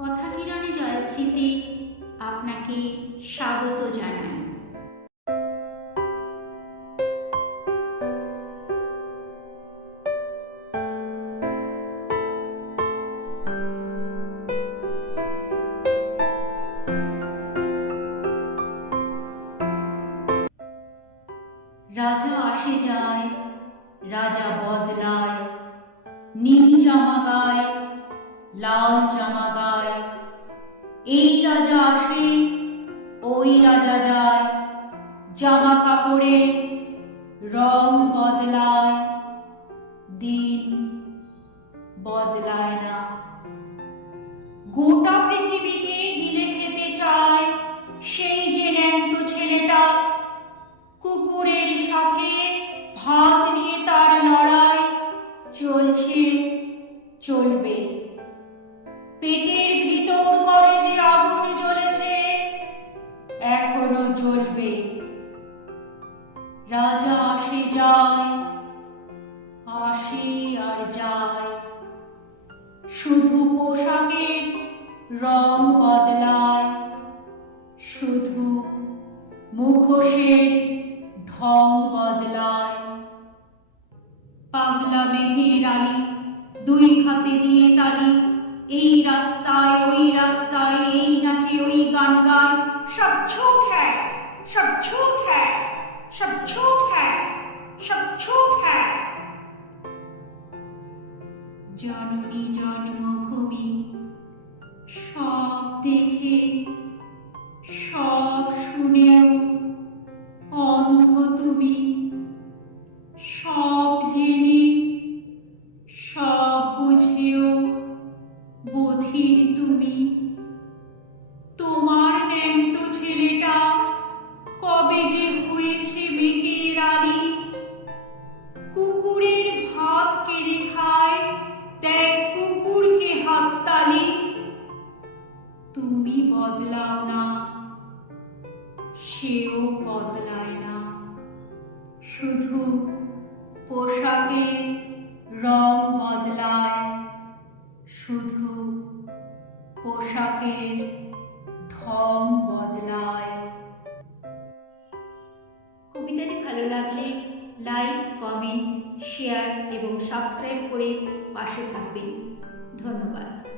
কথা কিরণে জয়শ্রীতে আপনাকে স্বাগত জানাই। রাজা আসে যায়, রাজা বদলায়, নীল জামা গায়, লাল জামা গায়। এই রাজা আসে, ওই রাজা যায়, জামা কাপড়ের রং বদলায়, দিন বদলায় না। গোটা পৃথিবীকে গিলে খেতে চায় সেই যে ন্যাংটো ছেলেটা, কুকুরের সাথে ভাত নিয়ে তার লড়াই চলছে, চলবে। পেটের ভিতর এখনও জ্বলবে রাজা আসে যায়, আসে আর যায়। শুধু পোশাকের রং বদলায়, শুধু মুখোশের ঢং বদলায়। পাগলা মেঘের আলি দুই হাতে দিয়ে তালি, এই রাস্তায়, ওই রাস্তায়, এই নাচে, ওই গান গায় সব ছুট হ্যায়, সব ছুট হ্যায়, সব ছুট হ্যায়, সব ছুট হ্যায়। জননী জন্মভূমি, সব দেখে, সব শুনেও, অন্ধ তুমি, সব জেনে, সব বুঝেও, বধির তুমি। সেও বদলায় না। শুধু পোশাকের রং বদলায়, শুধু পোশাকের ঢং বদলায়। কবিতাটি ভালো লাগলে লাইক, কমেন্ট, শেয়ার এবং সাবস্ক্রাইব করে পাশে থাকবেন। ধন্যবাদ।